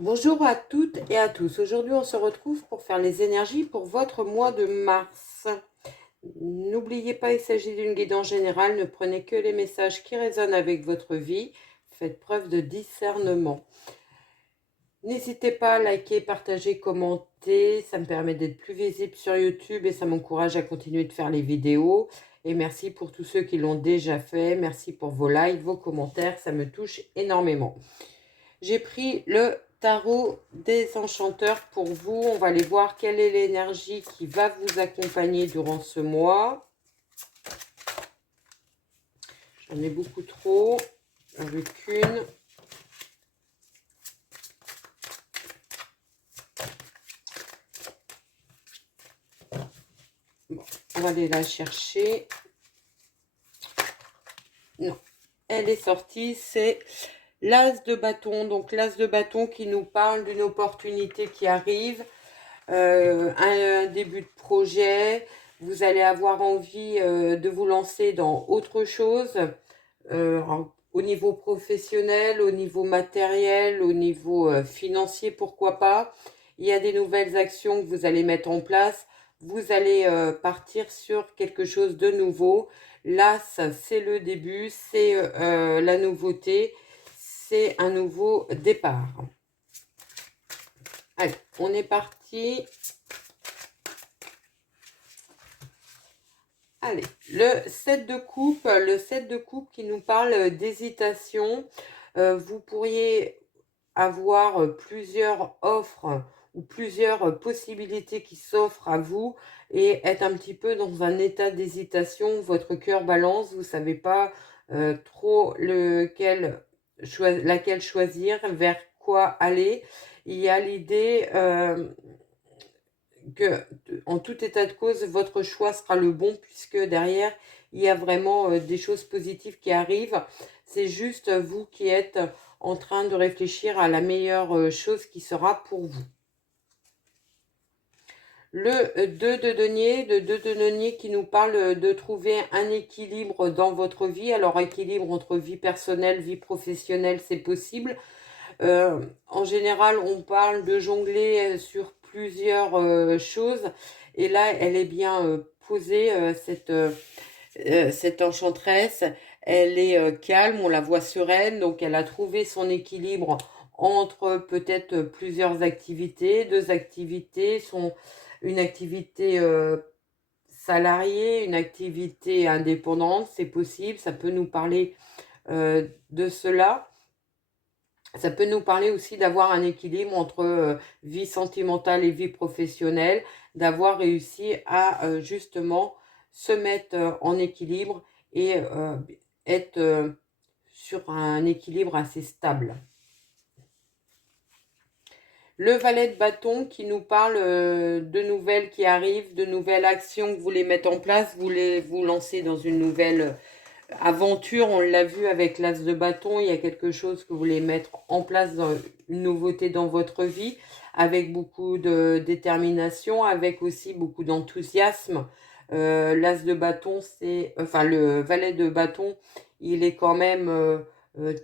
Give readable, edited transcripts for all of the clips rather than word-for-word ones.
Bonjour à toutes et à tous. Aujourd'hui, on se retrouve pour faire les énergies pour votre mois de mars. N'oubliez pas, il s'agit d'une guidance générale. Ne prenez que les messages qui résonnent avec votre vie. Faites preuve de discernement. N'hésitez pas à liker, partager, commenter. Ça me permet d'être plus visible sur YouTube et ça m'encourage à continuer de faire les vidéos. Et merci pour tous ceux qui l'ont déjà fait. Merci pour vos likes, vos commentaires. Ça me touche énormément. J'ai pris le tarot des enchanteurs pour vous. On va aller voir quelle est l'énergie qui va vous accompagner durant ce mois. J'en ai beaucoup trop. J'en veux qu'une. Bon, on va aller la chercher. Non, elle est sortie. C'est l'as de bâton. Donc l'as de bâton qui nous parle d'une opportunité qui arrive. Un début de projet. Vous allez avoir envie de vous lancer dans autre chose. Au niveau professionnel, au niveau matériel, au niveau financier, pourquoi pas. Il y a des nouvelles actions que vous allez mettre en place. Vous allez partir sur quelque chose de nouveau. Là, c'est le début, c'est la nouveauté, c'est un nouveau départ. Allez, on est parti. Allez, le 7 de coupe qui nous parle d'hésitation. Vous pourriez avoir plusieurs offres ou plusieurs possibilités qui s'offrent à vous et être un petit peu dans un état d'hésitation. Votre cœur balance, vous ne savez pas trop laquelle choisir, vers quoi aller. Il y a l'idée que, en tout état de cause, votre choix sera le bon puisque derrière, il y a vraiment des choses positives qui arrivent. C'est juste vous qui êtes en train de réfléchir à la meilleure chose qui sera pour vous. Le 2 de denier qui nous parle de trouver un équilibre dans votre vie. Alors, équilibre entre vie personnelle, vie professionnelle, c'est possible. En général, on parle de jongler sur plusieurs choses. Et là, elle est bien posée, cette enchanteresse. Elle est calme, on la voit sereine. Donc, elle a trouvé son équilibre entre peut-être plusieurs activités. Deux activités sont une activité salariée, une activité indépendante. C'est possible, ça peut nous parler de cela. Ça peut nous parler aussi d'avoir un équilibre entre vie sentimentale et vie professionnelle, d'avoir réussi à justement se mettre en équilibre et être sur un équilibre assez stable. Le valet de bâton qui nous parle de nouvelles qui arrivent, de nouvelles actions que vous voulez mettre en place, vous voulez vous lancer dans une nouvelle aventure. On l'a vu avec l'as de bâton, il y a quelque chose que vous voulez mettre en place, une nouveauté dans votre vie, avec beaucoup de détermination, avec aussi beaucoup d'enthousiasme. L'as de bâton, le valet de bâton, il est quand même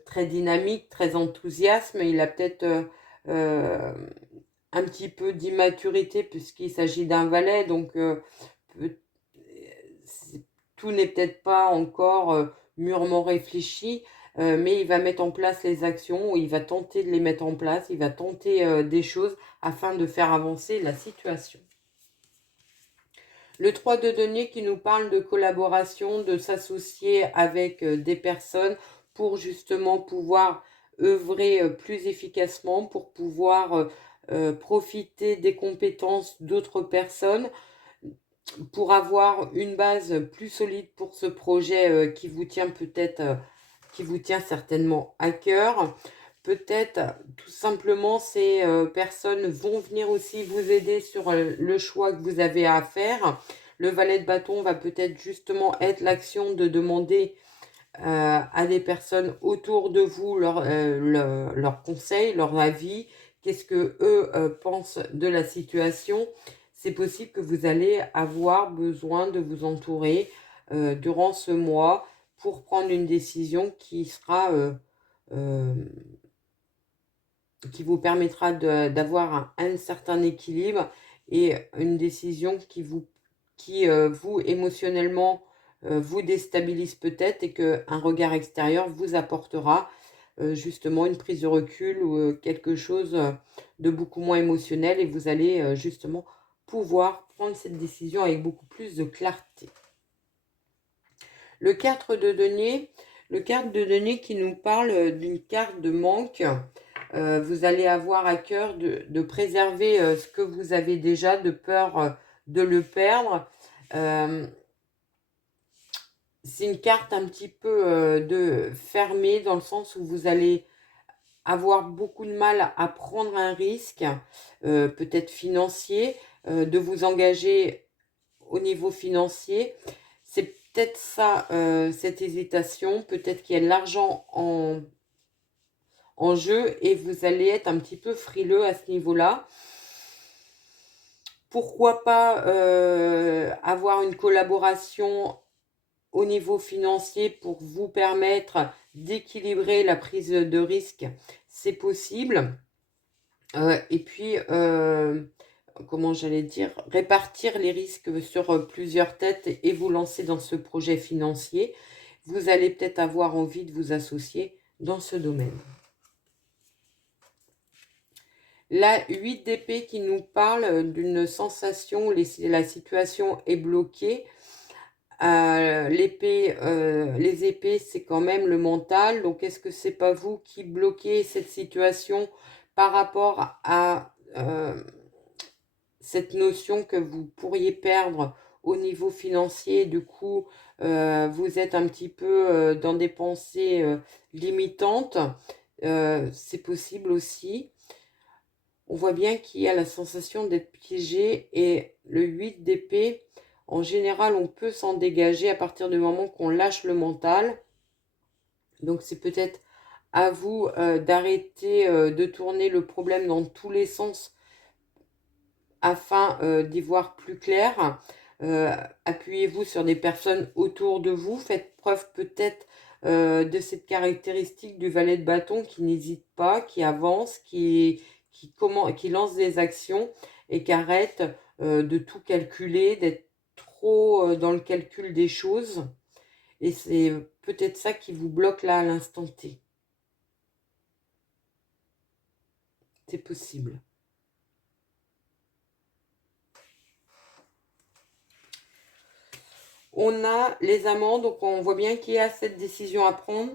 très dynamique, très enthousiasme. Il a peut-être euh, un petit peu d'immaturité puisqu'il s'agit d'un valet, donc tout n'est peut-être pas encore mûrement réfléchi, mais il va mettre en place les actions, ou il va tenter de les mettre en place, il va tenter des choses afin de faire avancer la situation. Le 3 de denier qui nous parle de collaboration, de s'associer avec des personnes pour justement pouvoir œuvrer plus efficacement, pour pouvoir profiter des compétences d'autres personnes, pour avoir une base plus solide pour ce projet qui vous tient qui vous tient certainement à cœur. Peut-être tout simplement ces personnes vont venir aussi vous aider sur le choix que vous avez à faire. Le valet de bâton va peut-être justement être l'action de demander à des personnes autour de vous leurs conseils, leur avis, qu'est-ce que eux pensent de la situation. C'est possible que vous allez avoir besoin de vous entourer durant ce mois pour prendre une décision qui sera qui vous permettra d'avoir un certain équilibre et une décision vous, émotionnellement, vous déstabilise peut-être et qu'un regard extérieur vous apportera justement une prise de recul ou quelque chose de beaucoup moins émotionnel et vous allez justement pouvoir prendre cette décision avec beaucoup plus de clarté. Le 4 de denier, le 4 de denier qui nous parle d'une carte de manque. Vous allez avoir à cœur de préserver ce que vous avez déjà, de peur de le perdre. C'est une carte un petit peu de fermée dans le sens où vous allez avoir beaucoup de mal à prendre un risque, peut-être financier, de vous engager au niveau financier. C'est peut-être ça, cette hésitation. Peut-être qu'il y a de l'argent en jeu et vous allez être un petit peu frileux à ce niveau-là. Pourquoi pas avoir une collaboration au niveau financier pour vous permettre d'équilibrer la prise de risque, c'est possible. Et puis, comment j'allais dire, répartir les risques sur plusieurs têtes et vous lancer dans ce projet financier. Vous allez peut-être avoir envie de vous associer dans ce domaine. La 8 d'épée qui nous parle d'une sensation où la situation est bloquée. Les épées, c'est quand même le mental. Donc, est-ce que c'est pas vous qui bloquez cette situation par rapport à cette notion que vous pourriez perdre au niveau financier? Du coup, vous êtes un petit peu dans des pensées limitantes. C'est possible aussi. On voit bien qu'il y a la sensation d'être piégé et le 8 d'épée, en général, on peut s'en dégager à partir du moment qu'on lâche le mental. Donc, c'est peut-être à vous d'arrêter de tourner le problème dans tous les sens afin d'y voir plus clair. Appuyez-vous sur des personnes autour de vous. Faites preuve peut-être de cette caractéristique du valet de bâton qui n'hésite pas, qui avance, qui lance des actions et qui arrête de tout calculer, d'être trop dans le calcul des choses. Et c'est peut-être ça qui vous bloque là à l'instant T. C'est possible. On a les amants, donc on voit bien qu'il y a cette décision à prendre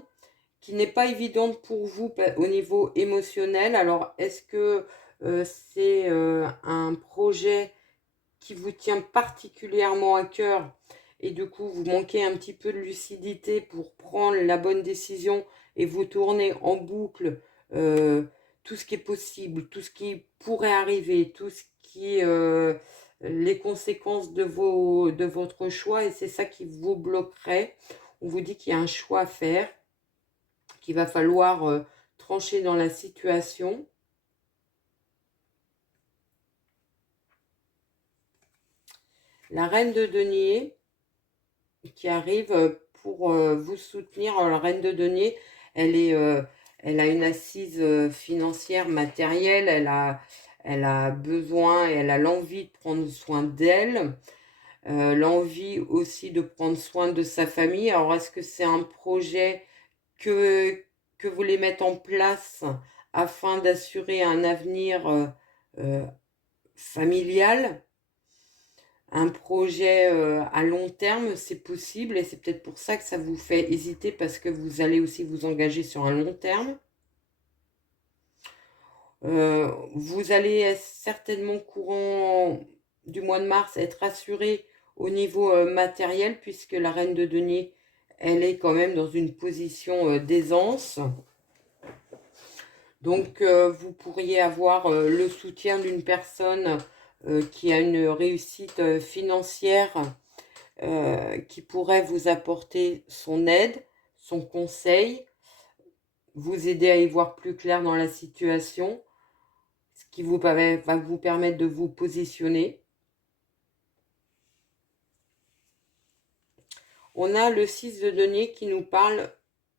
qui n'est pas évidente pour vous au niveau émotionnel. Alors, est-ce que c'est un projet qui vous tient particulièrement à cœur et du coup, vous manquez un petit peu de lucidité pour prendre la bonne décision et vous tournez en boucle tout ce qui est possible, tout ce qui pourrait arriver, tout ce qui les conséquences de votre choix et c'est ça qui vous bloquerait. On vous dit qu'il y a un choix à faire, qu'il va falloir trancher dans la situation. La reine de denier qui arrive pour vous soutenir. Alors, la reine de denier, elle a une assise financière, matérielle, elle a besoin et elle a l'envie de prendre soin d'elle, l'envie aussi de prendre soin de sa famille. Alors, est-ce que c'est un projet que vous voulez mettre en place afin d'assurer un avenir familial? Un projet à long terme, c'est possible et c'est peut-être pour ça que ça vous fait hésiter parce que vous allez aussi vous engager sur un long terme. Vous allez certainement courant du mois de mars être assuré au niveau matériel puisque la reine de denier, elle est quand même dans une position d'aisance. Donc, vous pourriez avoir le soutien d'une personne qui a une réussite financière qui pourrait vous apporter son aide, son conseil, vous aider à y voir plus clair dans la situation, ce qui va vous permettre de vous positionner. On a le 6 de denier qui nous parle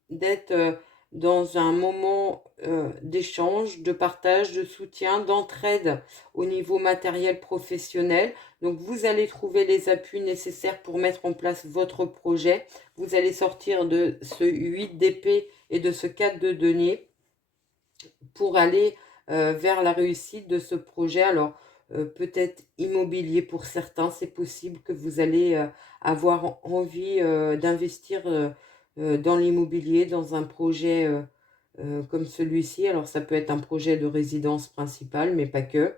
d'être dans un moment d'échange, de partage, de soutien, d'entraide au niveau matériel professionnel. Donc vous allez trouver les appuis nécessaires pour mettre en place votre projet. Vous allez sortir de ce 8 d'épée et de ce 4 de denier pour aller vers la réussite de ce projet. Alors, peut-être immobilier pour certains, c'est possible que vous allez avoir envie d'investir dans l'immobilier, dans un projet comme celui-ci. Alors, ça peut être un projet de résidence principale, mais pas que.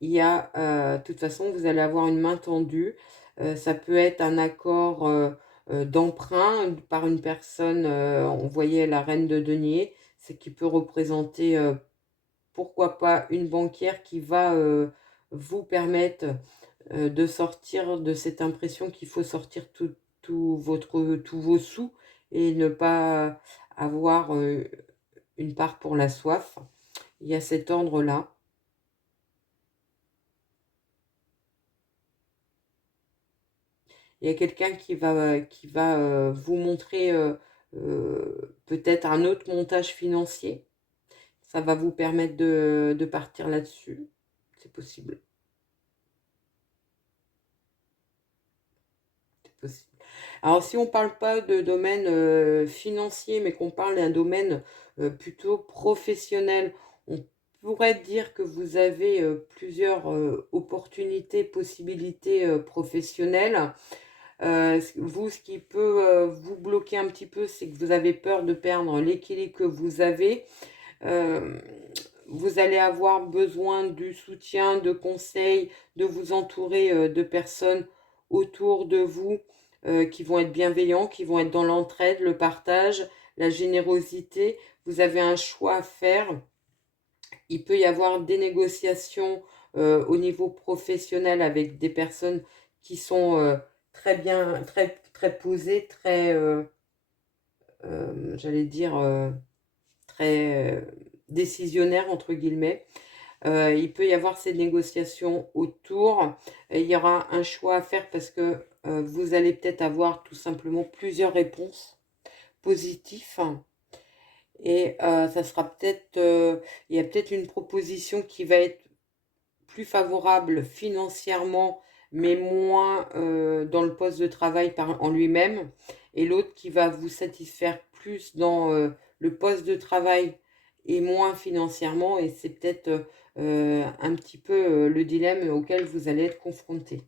Il y a, de toute façon, vous allez avoir une main tendue. Ça peut être un accord d'emprunt par une personne, on voyait la reine de denier, c'est qui peut représenter, pourquoi pas, une banquière qui va vous permettre de sortir de cette impression qu'il faut sortir tous vos sous et ne pas avoir une part pour la soif. Il y a cet ordre-là. Il y a quelqu'un qui va vous montrer peut-être un autre montage financier. Ça va vous permettre de partir là-dessus. C'est possible. C'est possible. Alors, si on ne parle pas de domaine financier, mais qu'on parle d'un domaine plutôt professionnel, on pourrait dire que vous avez plusieurs opportunités, possibilités professionnelles. Vous, ce qui peut vous bloquer un petit peu, c'est que vous avez peur de perdre l'équilibre que vous avez. Euh, Vous allez avoir besoin du soutien, de conseils, de vous entourer de personnes autour de vous qui vont être bienveillants, qui vont être dans l'entraide, le partage, la générosité. Vous avez un choix à faire. Il peut y avoir des négociations au niveau professionnel avec des personnes qui sont très bien, très posées, très, j'allais dire, très décisionnaires, entre guillemets. Il peut y avoir ces négociations autour. Il y aura un choix à faire parce que vous allez peut-être avoir tout simplement plusieurs réponses positives. Et ça sera peut-être, il y a peut-être une proposition qui va être plus favorable financièrement, mais moins dans le poste de travail en lui-même, et l'autre qui va vous satisfaire plus dans le poste de travail et moins financièrement, et c'est peut-être un petit peu le dilemme auquel vous allez être confronté.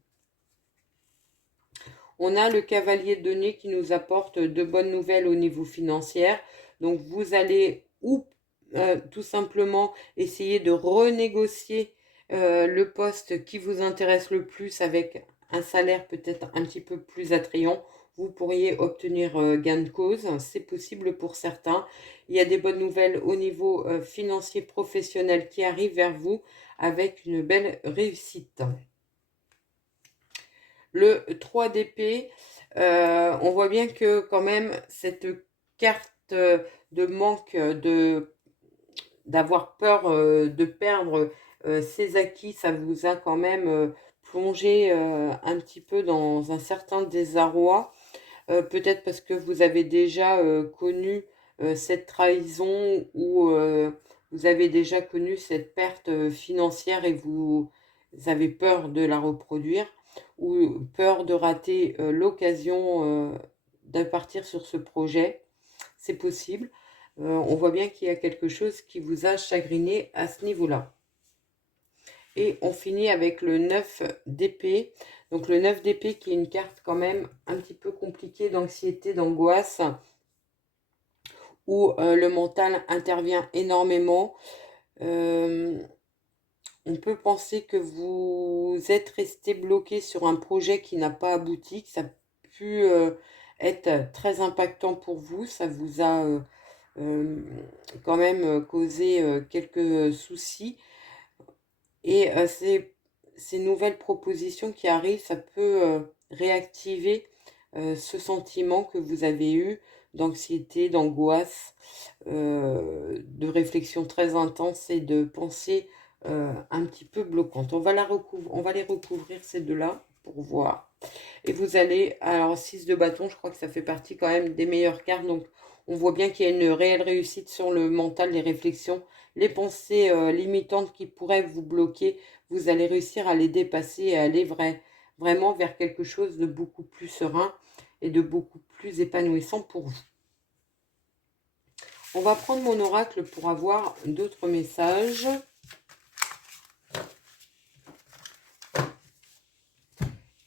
On a le cavalier de denier qui nous apporte de bonnes nouvelles au niveau financier. Donc vous allez ou tout simplement essayer de renégocier le poste qui vous intéresse le plus avec un salaire peut-être un petit peu plus attrayant. Vous pourriez obtenir gain de cause, c'est possible pour certains. Il y a des bonnes nouvelles au niveau financier professionnel qui arrivent vers vous avec une belle réussite. Le 3 d'épée, on voit bien que quand même cette carte de manque d'avoir peur de perdre ses acquis, ça vous a quand même plongé un petit peu dans un certain désarroi. Peut-être parce que vous avez déjà connu cette trahison ou vous avez déjà connu cette perte financière et vous avez peur de la reproduire ou peur de rater l'occasion de partir sur ce projet. C'est possible. On voit bien qu'il y a quelque chose qui vous a chagriné à ce niveau-là. Et on finit avec le 9 d'épée. Donc le 9 d'épée qui est une carte quand même un petit peu compliquée d'anxiété, d'angoisse, où le mental intervient énormément. On peut penser que vous êtes resté bloqué sur un projet qui n'a pas abouti, que ça a pu être très impactant pour vous. Ça vous a quand même causé quelques soucis. Et ces nouvelles propositions qui arrivent, ça peut réactiver ce sentiment que vous avez eu d'anxiété, d'angoisse, de réflexion très intense et de pensée un petit peu bloquante. On va les recouvrir ces deux-là pour voir. Et vous allez, alors 6 de bâton, je crois que ça fait partie quand même des meilleures cartes. Donc On voit bien qu'il y a une réelle réussite sur le mental, les réflexions, les pensées limitantes qui pourraient vous bloquer. Vous allez réussir à les dépasser et aller vraiment vers quelque chose de beaucoup plus serein et de beaucoup plus épanouissant pour vous. On va prendre mon oracle pour avoir d'autres messages.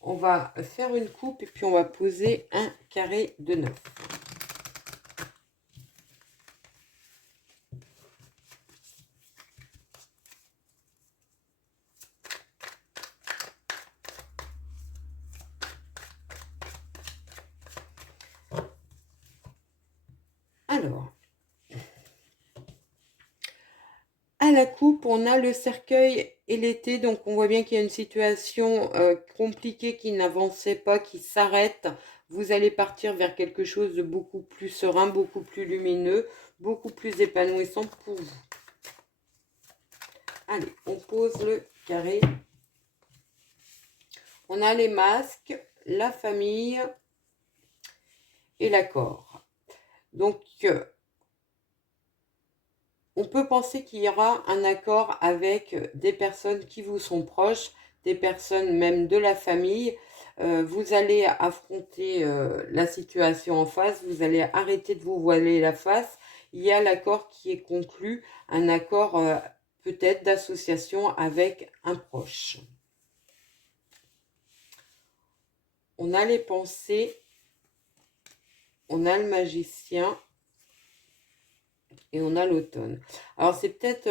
On va faire une coupe et puis on va poser un carré de 9. Alors, à la coupe, on a le cercueil et l'été. Donc, on voit bien qu'il y a une situation compliquée qui n'avançait pas, qui s'arrête. Vous allez partir vers quelque chose de beaucoup plus serein, beaucoup plus lumineux, beaucoup plus épanouissant pour vous. Allez, on pose le carré. On a les masques, la famille et l'accord. Donc, on peut penser qu'il y aura un accord avec des personnes qui vous sont proches, des personnes même de la famille. Vous allez affronter la situation en face, vous allez arrêter de vous voiler la face. Il y a l'accord qui est conclu, un accord peut-être d'association avec un proche. On a les pensées, on a le magicien. Et on a l'automne. Alors, c'est peut-être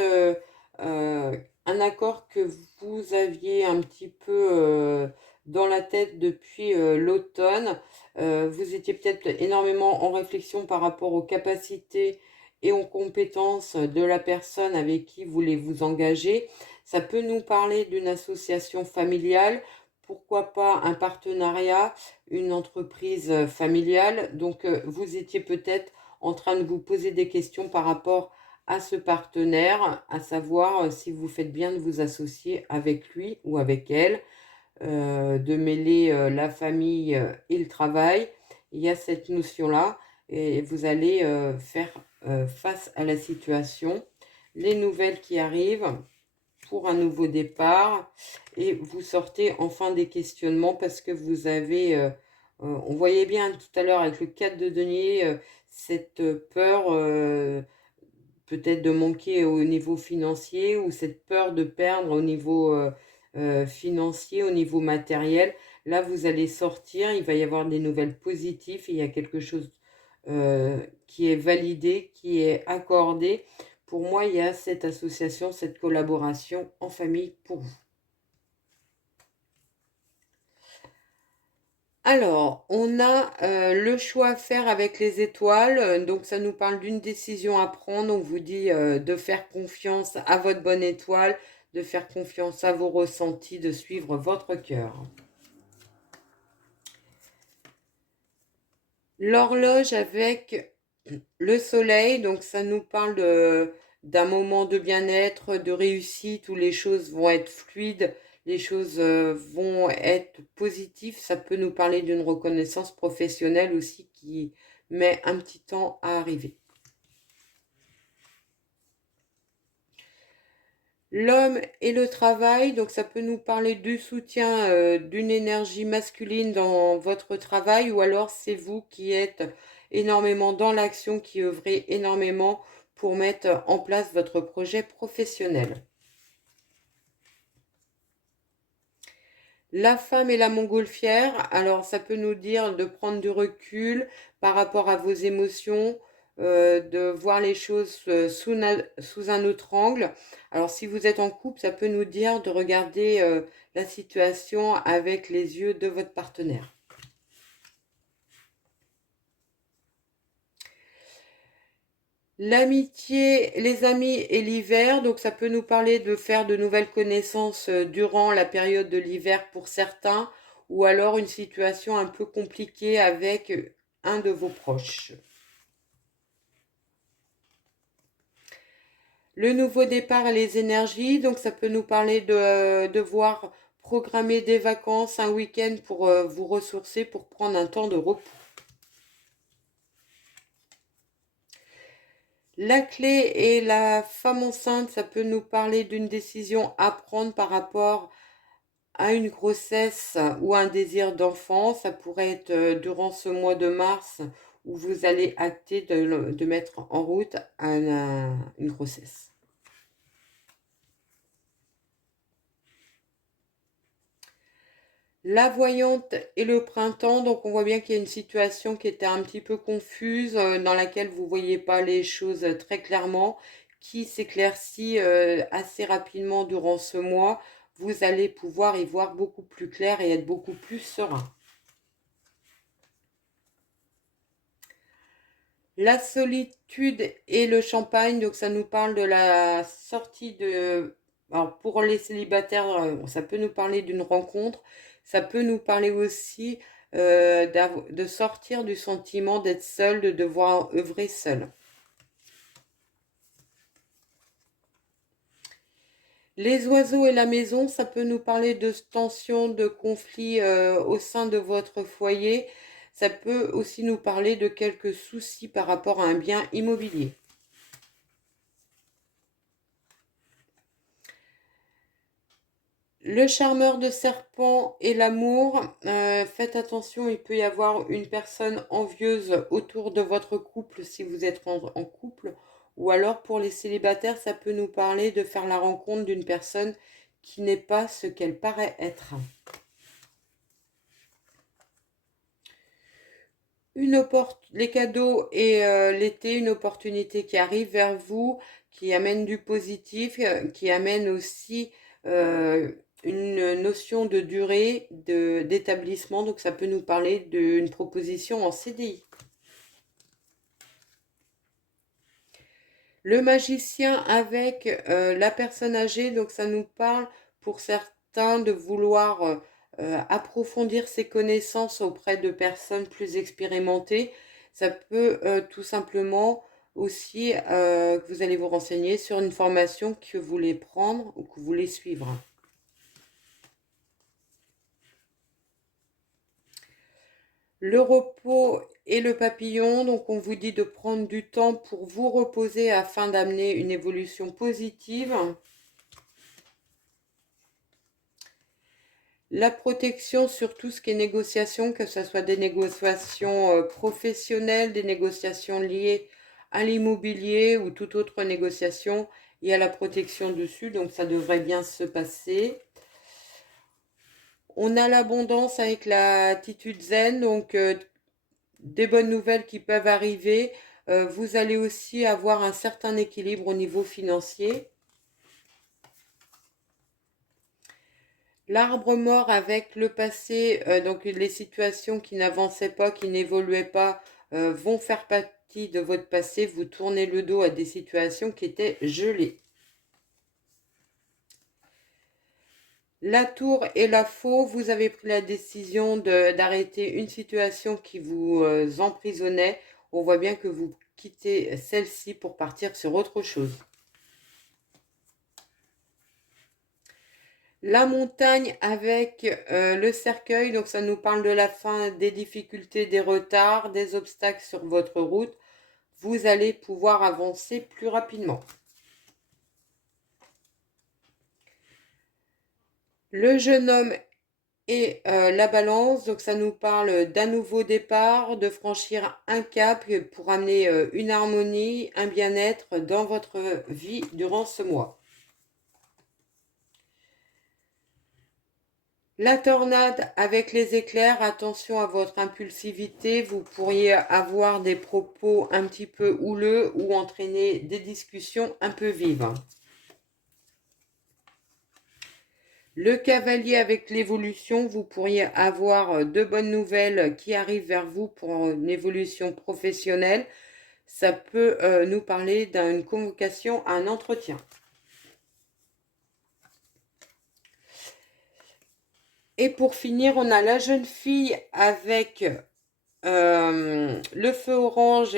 un accord que vous aviez un petit peu dans la tête depuis l'automne. Vous étiez peut-être énormément en réflexion par rapport aux capacités et aux compétences de la personne avec qui vous voulez vous engager. Ça peut nous parler d'une association familiale, pourquoi pas un partenariat, une entreprise familiale. Donc, vous étiez peut-être en train de vous poser des questions par rapport à ce partenaire, à savoir si vous faites bien de vous associer avec lui ou avec elle, de mêler la famille et le travail. Il y a cette notion-là et vous allez faire face à la situation, les nouvelles qui arrivent pour un nouveau départ et vous sortez enfin des questionnements parce que vous avez, on voyait bien tout à l'heure avec le 4 de denier, cette peur peut-être de manquer au niveau financier ou cette peur de perdre au niveau financier, au niveau matériel. Là, vous allez sortir, il va y avoir des nouvelles positives, il y a quelque chose qui est validé, qui est accordé. Pour moi, il y a cette association, cette collaboration en famille pour vous. Alors, on a le choix à faire avec les étoiles. Donc, ça nous parle d'une décision à prendre. On vous dit de faire confiance à votre bonne étoile, de faire confiance à vos ressentis, de suivre votre cœur. L'horloge avec le soleil, donc ça nous parle d'un moment de bien-être, de réussite où les choses vont être fluides, les choses vont être positives. Ça peut nous parler d'une reconnaissance professionnelle aussi qui met un petit temps à arriver. L'homme et le travail, donc ça peut nous parler du soutien d'une énergie masculine dans votre travail ou alors c'est vous qui êtes énormément dans l'action, qui œuvrez énormément pour mettre en place votre projet professionnel. La femme et la montgolfière, alors ça peut nous dire de prendre du recul par rapport à vos émotions, de voir les choses sous un autre angle. Alors si vous êtes en couple, ça peut nous dire de regarder la situation avec les yeux de votre partenaire. L'amitié, les amis et l'hiver, donc ça peut nous parler de faire de nouvelles connaissances durant la période de l'hiver pour certains, ou alors une situation un peu compliquée avec un de vos proches. Le nouveau départ et les énergies, donc ça peut nous parler de devoir programmer des vacances, un week-end pour vous ressourcer, pour prendre un temps de repos. La clé et la femme enceinte, ça peut nous parler d'une décision à prendre par rapport à une grossesse ou un désir d'enfant. Ça pourrait être durant ce mois de mars où vous allez acter de mettre en route une grossesse. La voyante et le printemps, donc on voit bien qu'il y a une situation qui était un petit peu confuse, dans laquelle vous ne voyez pas les choses très clairement, qui s'éclaircit assez rapidement durant ce mois. Vous allez pouvoir y voir beaucoup plus clair et être beaucoup plus serein. La solitude et le champagne, donc ça nous parle de la sortie de... Alors pour les célibataires, ça peut nous parler d'une rencontre, ça peut nous parler aussi de sortir du sentiment d'être seul, de devoir œuvrer seul. Les oiseaux et la maison, ça peut nous parler de tensions, de conflits au sein de votre foyer. Ça peut aussi nous parler de quelques soucis par rapport à un bien immobilier. Le charmeur de serpent et l'amour, faites attention, il peut y avoir une personne envieuse autour de votre couple si vous êtes en couple, ou alors pour les célibataires, ça peut nous parler de faire la rencontre d'une personne qui n'est pas ce qu'elle paraît être. Les cadeaux et l'été, une opportunité qui arrive vers vous, qui amène du positif, qui amène aussi euh, une notion de durée, d'établissement. Donc ça peut nous parler d'une proposition en CDI. Le magicien avec la personne âgée, donc ça nous parle pour certains de vouloir approfondir ses connaissances auprès de personnes plus expérimentées. Ça peut tout simplement aussi que vous allez vous renseigner sur une formation que vous voulez prendre ou que vous voulez suivre. Le repos et le papillon, donc on vous dit de prendre du temps pour vous reposer afin d'amener une évolution positive. La protection sur tout ce qui est négociation, que ce soit des négociations professionnelles, des négociations liées à l'immobilier ou toute autre négociation, il y a la protection dessus, donc ça devrait bien se passer. On a l'abondance avec l'attitude zen, donc des bonnes nouvelles qui peuvent arriver. Vous allez aussi avoir un certain équilibre au niveau financier. L'arbre mort avec le passé, donc les situations qui n'avançaient pas, qui n'évoluaient pas, vont faire partie de votre passé. Vous tournez le dos à des situations qui étaient gelées. La tour et la faux, vous avez pris la décision d'arrêter une situation qui vous emprisonnait. On voit bien que vous quittez celle-ci pour partir sur autre chose. La montagne avec le cercueil, donc ça nous parle de la fin, des difficultés, des retards, des obstacles sur votre route. Vous allez pouvoir avancer plus rapidement. Le jeune homme et la balance, donc ça nous parle d'un nouveau départ, de franchir un cap pour amener une harmonie, un bien-être dans votre vie durant ce mois. La tornade avec les éclairs, attention à votre impulsivité, vous pourriez avoir des propos un petit peu houleux ou entraîner des discussions un peu vives. Le cavalier avec l'évolution, vous pourriez avoir de bonnes nouvelles qui arrivent vers vous pour une évolution professionnelle. Ça peut nous parler d'une convocation à un entretien. Et pour finir, on a la jeune fille avec le feu orange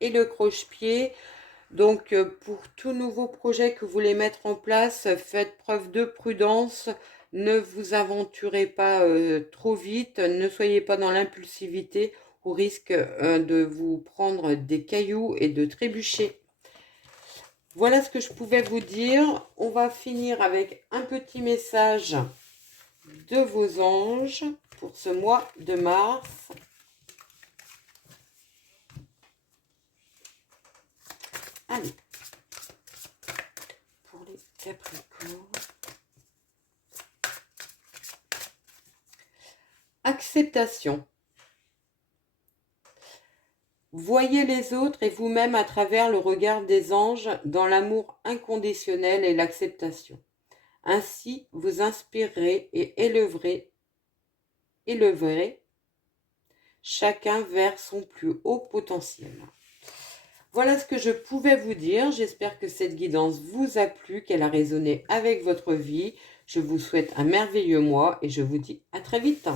et le croche-pied. Donc, pour tout nouveau projet que vous voulez mettre en place, faites preuve de prudence. Ne vous aventurez pas trop vite. Ne soyez pas dans l'impulsivité au risque de vous prendre des cailloux et de trébucher. Voilà ce que je pouvais vous dire. On va finir avec un petit message de vos anges pour ce mois de mars. Allez, pour les Capricornes. Acceptation. Voyez les autres et vous-même à travers le regard des anges dans l'amour inconditionnel et l'acceptation. Ainsi, vous inspirerez et élèverez chacun vers son plus haut potentiel. Voilà ce que je pouvais vous dire. J'espère que cette guidance vous a plu, qu'elle a résonné avec votre vie. Je vous souhaite un merveilleux mois et je vous dis à très vite.